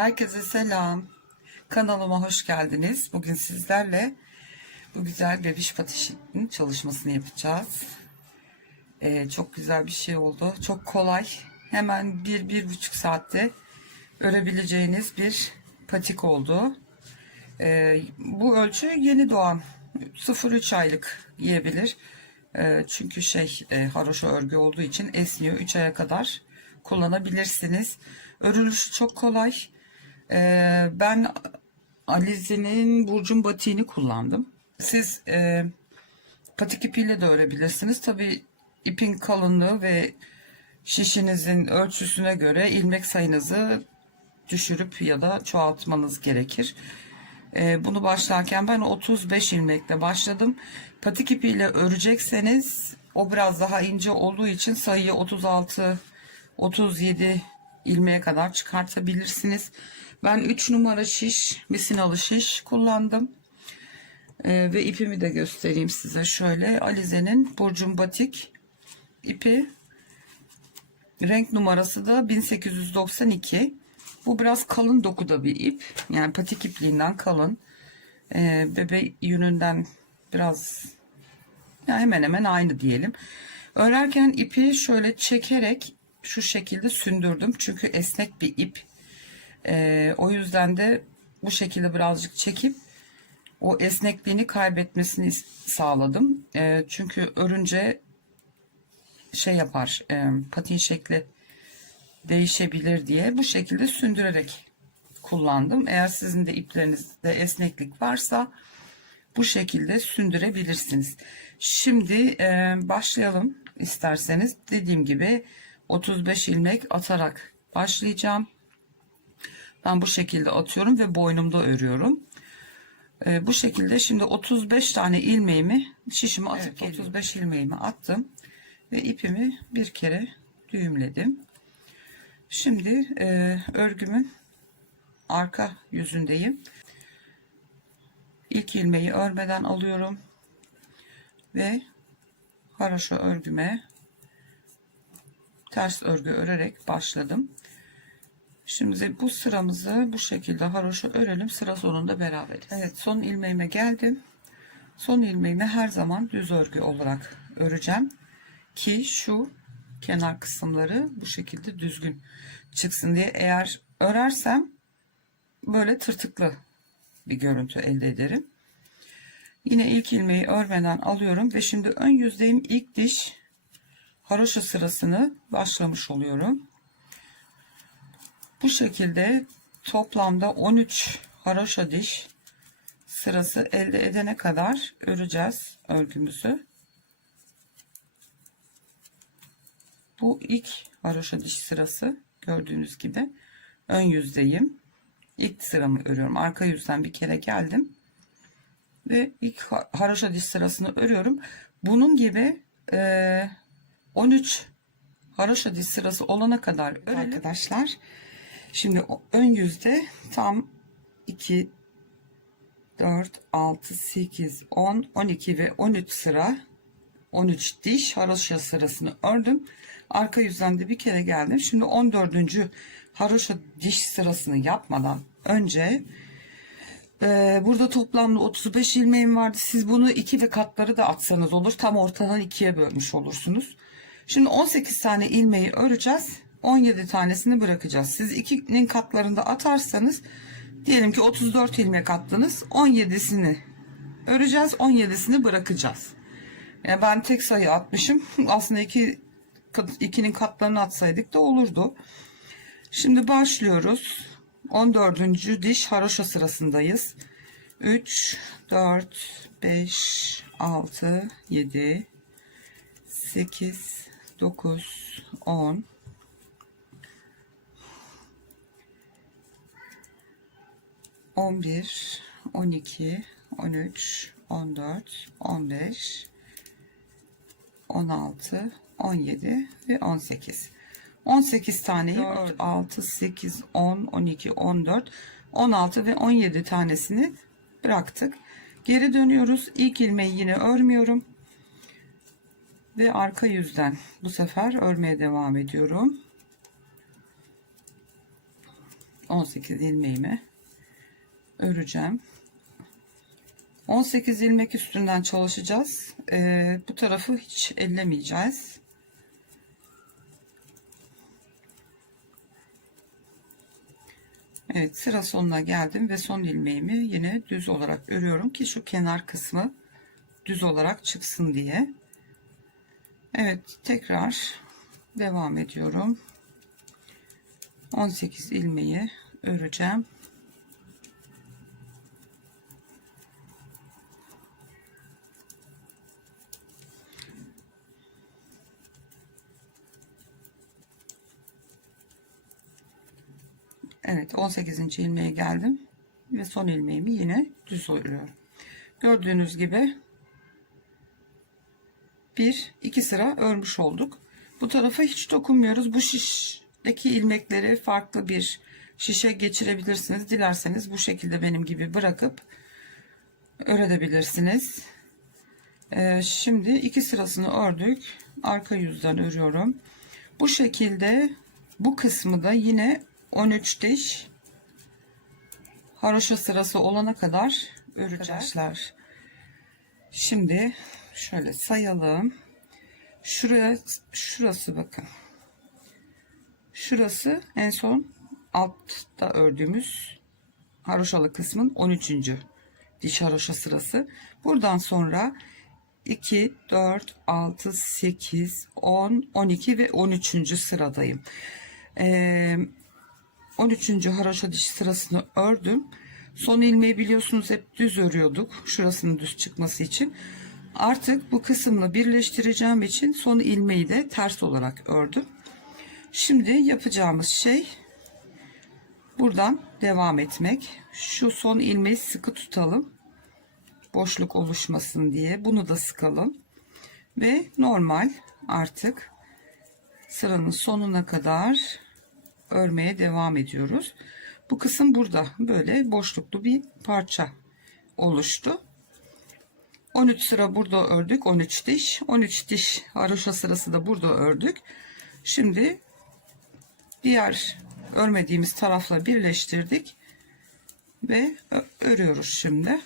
Herkese selam. Kanalıma hoş geldiniz. Bugün sizlerle bu güzel bebiş patişinin çalışmasını yapacağız. Çok güzel bir şey oldu. Çok kolay. Hemen 1-1,5 saatte örebileceğiniz bir patik oldu. Bu ölçü yeni doğan 0-3 aylık yiyebilir. Çünkü haroşa örgü olduğu için esniyor. 3 aya kadar kullanabilirsiniz. Örülüşü çok kolay. Ben Alize'nin burcun batiğini kullandım. Siz patik ipiyle de örebilirsiniz. Tabi ipin kalınlığı ve şişinizin ölçüsüne göre ilmek sayınızı düşürüp ya da çoğaltmanız gerekir. Bunu başlarken ben 35 ilmekle başladım. Patik ipiyle örecekseniz o biraz daha ince olduğu için sayıyı 36-37 ilmeğe kadar çıkartabilirsiniz. Ben 3 numara şiş, misinalı şiş kullandım. Ve ipimi de göstereyim size şöyle. Alize'nin burcun batik ipi. Renk numarası da 1892. Bu biraz kalın dokuda bir ip. Yani patik ipliğinden kalın. Bebe yününden biraz, yani hemen hemen aynı diyelim. Örerken ipi şöyle çekerek şu şekilde sündürdüm. Çünkü esnek bir ip. O yüzden de bu şekilde birazcık çekip o esnekliğini kaybetmesini sağladım. Çünkü örünce patin şekli değişebilir diye bu şekilde sündürerek kullandım. Eğer sizin de iplerinizde esneklik varsa bu şekilde sündürebilirsiniz. Şimdi başlayalım isterseniz. Dediğim gibi 35 ilmek atarak başlayacağım. Ben bu şekilde atıyorum ve boynumda örüyorum. Bu şekilde şimdi 35 tane ilmeğimi şişime atıp 35 ilmeğimi attım ve ipimi bir kere düğümledim. Şimdi örgümün arka yüzündeyim. İlk ilmeği örmeden alıyorum ve haroşa örgüme ters örgü örerek başladım. Şimdi bu sıramızı bu şekilde haroşa örelim, sıra sonunda beraberiz. Evet, son ilmeğime geldim. Son ilmeğimi her zaman düz örgü olarak öreceğim ki şu kenar kısımları bu şekilde düzgün çıksın diye. Eğer örersem böyle tırtıklı bir görüntü elde ederim. Yine ilk ilmeği örmeden alıyorum ve şimdi ön yüzdeyim. İlk diş haroşa sırasını başlamış oluyorum. Bu şekilde toplamda 13 haroşa diş sırası elde edene kadar öreceğiz örgümüzü. Bu ilk haroşa diş sırası, gördüğünüz gibi ön yüzdeyim. İlk sıramı örüyorum. Arka yüzden bir kere geldim ve ilk haroşa diş sırasını örüyorum. Bunun gibi 13 haroşa diş sırası olana kadar örelim arkadaşlar. Şimdi ön yüzde tam 2, 4, 6, 8, 10, 12 ve 13 sıra, 13 diş haroşa sırasını ördüm. Arka yüzden de bir kere geldim. Şimdi 14. haroşa diş sırasını yapmadan önce burada toplamda 35 ilmeğim vardı. Siz bunu 2 ve katları da atsanız olur. Tam ortadan 2'ye bölmüş olursunuz. Şimdi 18 tane ilmeği öreceğiz. 17 tanesini bırakacağız. Siz 2'nin katlarında atarsanız, diyelim ki 34 ilmek attınız. 17'sini öreceğiz. 17'sini bırakacağız. Yani ben tek sayı atmışım. Aslında 2'nin katlarını atsaydık da olurdu. Şimdi başlıyoruz. 14. diş haroşa sırasındayız. 3, 4, 5, 6, 7, 8, 9, 10, 11, 12, 13, 14, 15, 16, 17 ve 18. 18 taneyi 4, 6, 8, 10, 12, 14, 16 ve 17 tanesini bıraktık. Geri dönüyoruz. İlk ilmeği yine örmüyorum. Ve arka yüzden bu sefer örmeye devam ediyorum. 18 ilmeğimi öreceğim. 18 ilmek üstünden çalışacağız. Bu tarafı hiç ellemeyeceğiz. Evet, sıra sonuna geldim ve son ilmeğimi yine düz olarak örüyorum ki şu kenar kısmı düz olarak çıksın diye. Evet, tekrar devam ediyorum. 18 ilmeği öreceğim. Evet, 18. ilmeğe geldim ve son ilmeğimi yine düz örüyorum. Gördüğünüz gibi 1-2 sıra örmüş olduk. Bu tarafa hiç dokunmuyoruz. Bu şişteki ilmekleri farklı bir şişe geçirebilirsiniz. Dilerseniz bu şekilde benim gibi bırakıp örebilirsiniz. Şimdi 2 sırasını ördük. Arka yüzden örüyorum. Bu şekilde bu kısmı da yine 13 diş haroşa sırası olana kadar öreceğiz. Şimdi şöyle sayalım. Şurası bakın. Şurası en son altta ördüğümüz haroşalı kısmın 13. diş haroşa sırası. Buradan sonra 2, 4, 6, 8, 10, 12 ve 13. sıradayım. 13. haroşa diş sırasını ördüm. Son ilmeği biliyorsunuz hep düz örüyorduk. Şurasının düz çıkması için. Artık bu kısımla birleştireceğim için son ilmeği de ters olarak ördüm. Şimdi yapacağımız şey buradan devam etmek. Şu son ilmeği sıkı tutalım. Boşluk oluşmasın diye. Bunu da sıkalım. Ve normal artık sıranın sonuna kadar örmeye devam ediyoruz. Bu kısım burada böyle boşluklu bir parça oluştu. 13 sıra burada ördük. 13 diş. 13 diş haroşa sırası da burada ördük. Şimdi diğer örmediğimiz tarafla birleştirdik ve örüyoruz şimdi.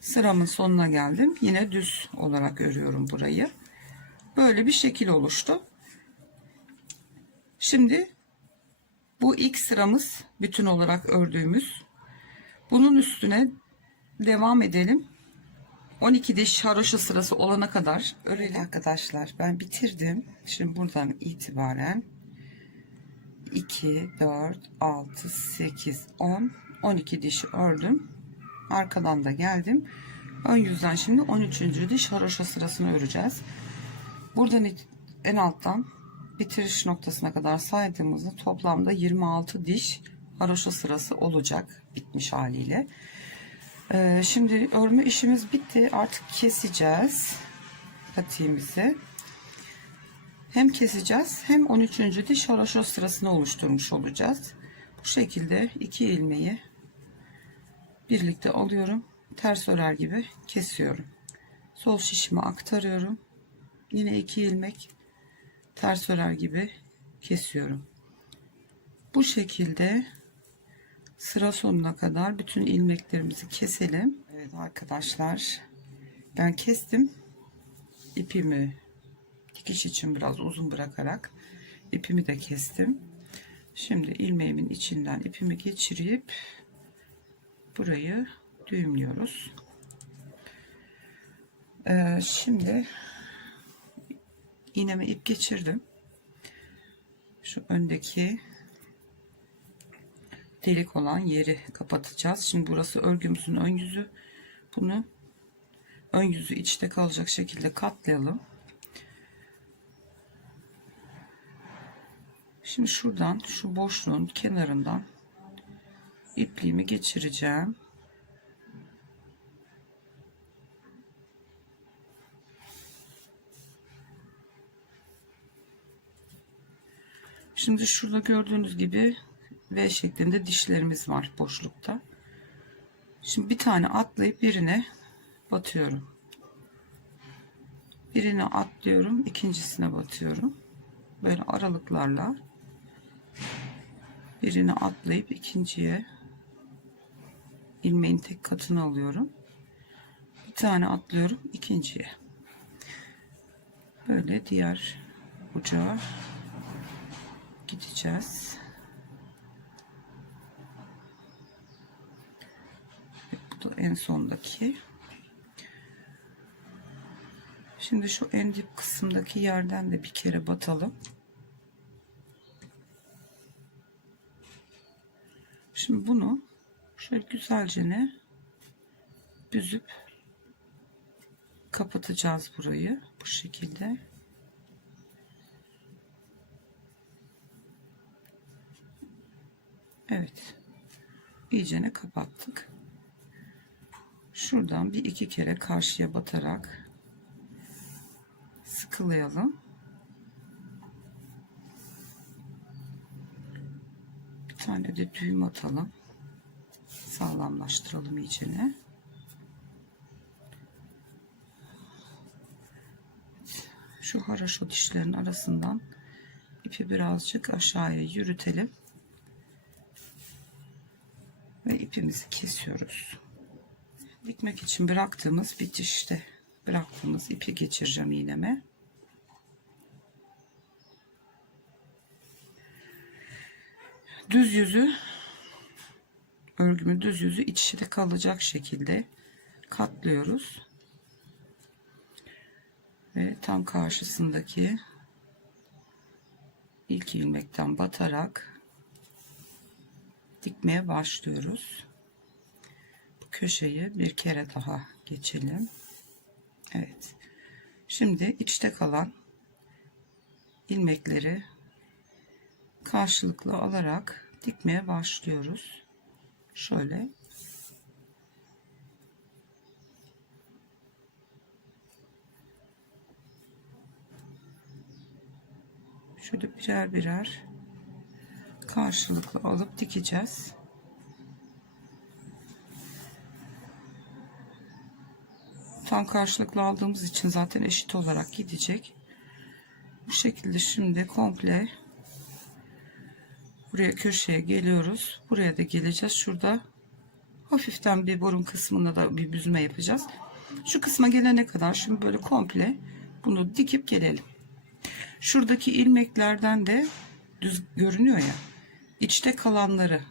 Sıramın sonuna geldim. Yine düz olarak örüyorum burayı. Böyle bir şekil oluştu. Şimdi bu ilk sıramız bütün olarak ördüğümüz. Bunun üstüne devam edelim. 12 diş haroşa sırası olana kadar örelim. Arkadaşlar ben bitirdim. Şimdi buradan itibaren 2, 4, 6, 8, 10, 12 diş ördüm. Arkadan da geldim. Ön yüzden şimdi 13. diş haroşa sırasını öreceğiz. Buradan en alttan bitiriş noktasına kadar saydığımızda toplamda 26 diş haroşa sırası olacak bitmiş haliyle. Şimdi örme işimiz bitti. Artık keseceğiz patiğimizi. Hem keseceğiz hem 13. diş haroşa sırasını oluşturmuş olacağız. Bu şekilde iki ilmeği birlikte alıyorum. Ters örer gibi kesiyorum. Sol şişime aktarıyorum. Yine iki ilmek ters örer gibi kesiyorum. Bu şekilde sıra sonuna kadar bütün ilmeklerimizi keselim. Evet arkadaşlar, ben kestim. İpimi dikiş için biraz uzun bırakarak ipimi de kestim. Şimdi ilmeğimin içinden ipimi geçirip burayı düğümlüyoruz. Şimdi iğneme ip geçirdim. Şu öndeki delik olan yeri kapatacağız. Şimdi burası örgümüzün ön yüzü. Bunu ön yüzü içte kalacak şekilde katlayalım. Şimdi şuradan şu boşluğun kenarından ipliğimi geçireceğim. Şimdi şurada gördüğünüz gibi V şeklinde dişlerimiz var boşlukta. Şimdi bir tane atlayıp birine batıyorum. Birine atlıyorum, ikincisine batıyorum. böyle aralıklarla birini atlayıp ikinciye ilmeğin tek katını alıyorum. Bir tane atlıyorum ikinciye. Böyle diğer uca gideceğiz. Bu da en sondaki. Şimdi şu en dip kısımdaki yerden de bir kere batalım. Şimdi bunu şöyle güzelce büzüp kapatacağız burayı bu şekilde. Evet, iyicene kapattık. Şuradan bir iki kere karşıya batarak sıkılayalım. Bir tane de düğüm atalım. Sağlamlaştıralım iyicene. Şu haraşo dişlerin arasından ipi birazcık aşağıya yürütelim. Ve ipimizi kesiyoruz. Dikmek için bıraktığımız bitişte bıraktığımız ipi geçireceğim iğneme. Düz yüzü, örgümün düz yüzü iç içe kalacak şekilde katlıyoruz. Ve tam karşısındaki ilk ilmekten batarak dikmeye başlıyoruz. Bu köşeyi bir kere daha geçelim. Evet. Şimdi içte kalan ilmekleri karşılıklı alarak dikmeye başlıyoruz. Şöyle. Şöyle birer birer karşılıklı alıp dikeceğiz. Tam karşılıklı aldığımız için zaten eşit olarak gidecek. Bu şekilde şimdi komple buraya köşeye geliyoruz. Buraya da geleceğiz. Şurada hafiften bir burun kısmında da bir büzme yapacağız. Şu kısma gelene kadar şimdi böyle komple bunu dikip gelelim. Şuradaki ilmeklerden de düz görünüyor ya. İçte kalanları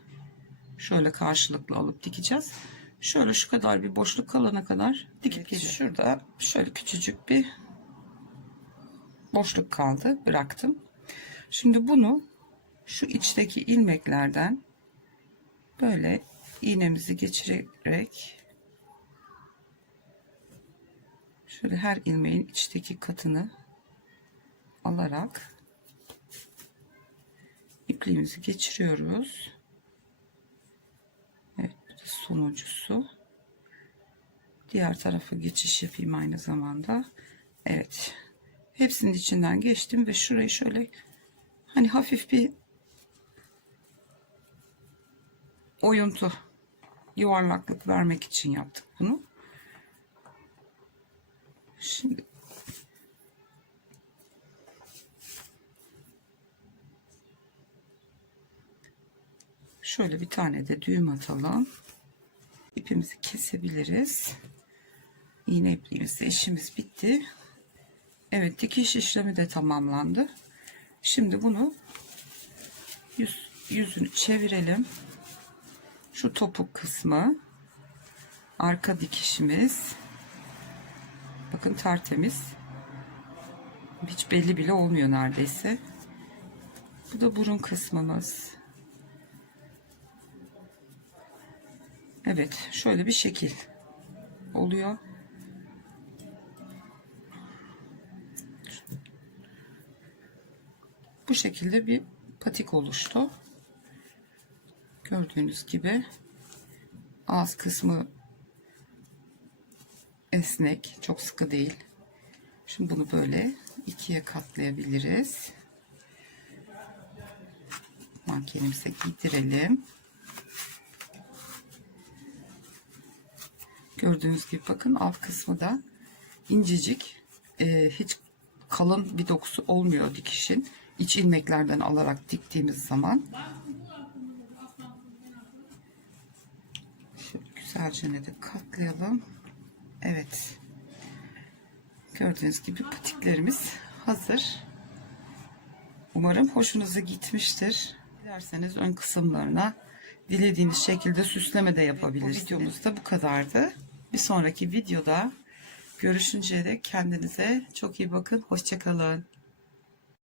şöyle karşılıklı alıp dikeceğiz. Şöyle şu kadar bir boşluk kalana kadar dikip geleceğiz. Şurada şöyle küçücük bir boşluk kaldı. Bıraktım. Şimdi bunu şu içteki ilmeklerden böyle iğnemizi geçirerek şöyle her ilmeğin içteki katını alarak ipliğimizi geçiriyoruz. Evet, bu da sonuncusu. Diğer tarafa geçiş yapayım aynı zamanda. Evet. Hepsinin içinden geçtim ve şurayı şöyle hani hafif bir oyuntu, yuvarlaklık vermek için yaptık bunu. Şimdi şöyle bir tane de düğüm atalım. İpimizi kesebiliriz. İğne ipliğimizle işimiz bitti. Evet, dikiş işlemi de tamamlandı. Şimdi bunu yüzünü çevirelim. Şu topuk kısmı arka dikişimiz. Bakın tertemiz. Hiç belli bile olmuyor neredeyse. Bu da burun kısmımız. Evet, şöyle bir şekil oluyor. Bu şekilde bir patik oluştu. Gördüğünüz gibi ağız kısmı esnek, çok sıkı değil. Şimdi bunu böyle ikiye katlayabiliriz. Mankenimize giydirelim. Gördüğünüz gibi bakın alt kısmı da incecik, hiç kalın bir dokusu olmuyor dikişin. iç ilmeklerden alarak diktiğimiz zaman şöyle güzelce de katlayalım. Evet. Gördüğünüz gibi patiklerimiz hazır. Umarım hoşunuza gitmiştir. Dilerseniz ön kısımlarına dilediğiniz şekilde süsleme de yapabilirsiniz. Bu videomuz da bu kadardı. Bir sonraki videoda görüşünceye dek kendinize çok iyi bakın. Hoşça kalın.